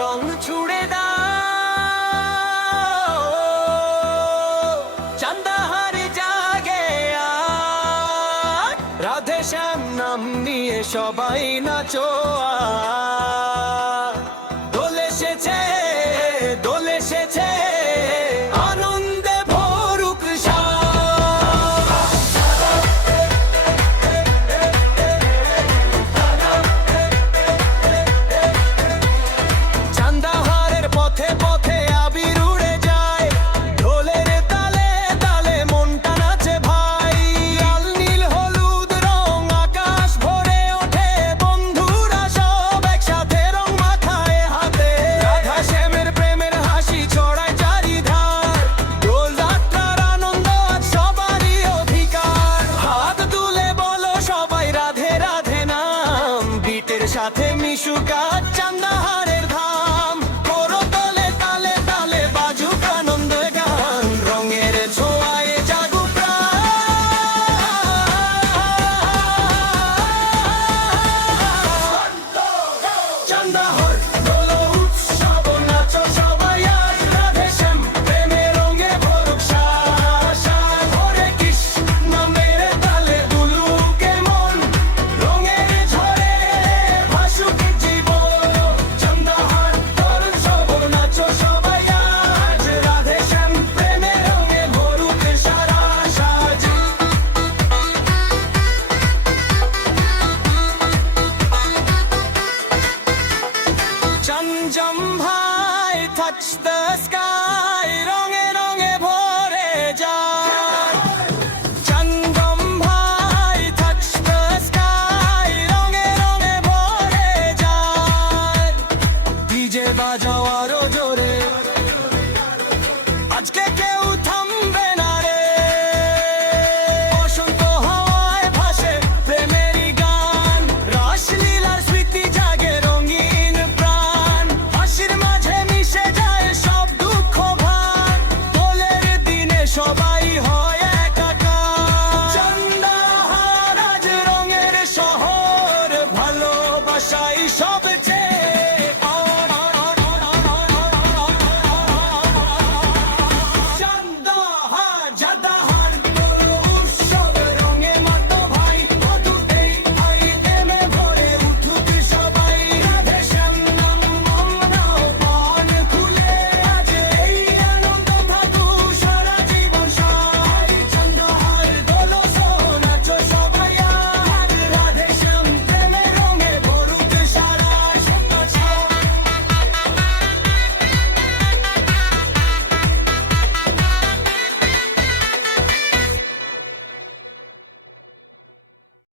রং ছুড়ে দাও, চান্দাহার জাগে আজ, রাধে শ্যাম নাম নিয়ে সবাই নাচো আজ। দোল এসেছে, দোল এসেছে, আনন্দে ভরুক সাজ। চান্দাহারের পথে পথে আবির উড়ে যায়, ঢোলের তালে তালে মনটা নাচে ভাই। লাল নীল হলুদ রং আকাশ ভরে ওঠে, বন্ধুরা সব একসাথে রং মাখায় হাতে। রাধা শ্যামের প্রেমের হাসি ছড়ায় চারিধার, দোল যাত্রার আনন্দ আজ সবারই অধিকার। হাত তুলে বলো সবাই রাধে রাধে নাম, বিটের সাথে মিশুক আজ চান্দাহারের ধাম। করো দোলে তালে তালে বাজুক আনন্দ গান, রঙের ছোঁয়ায় জাগুক প্রাণ। চান্দাহার দোল উৎসব নাচো সবাই আজ, রাধে শ্যাম প্রেমে রঙে ভরুক সাজ। হরে কৃষ্ণ মেরে তালে দুলুকে মন, রঙের ঝড়ে ভাসুক জীবন। চান্দাহার দোল উৎসব নাচো সবাই আজ, রাধে শ্যাম প্রেমে রঙে ভরুক সারা সাজ। চমচম ভাই touch the sky, রঙে রঙে ভরে যায়। চন্দম ভাই touch the sky, রঙে রঙে ভরে যায়। ডিজে বাজাও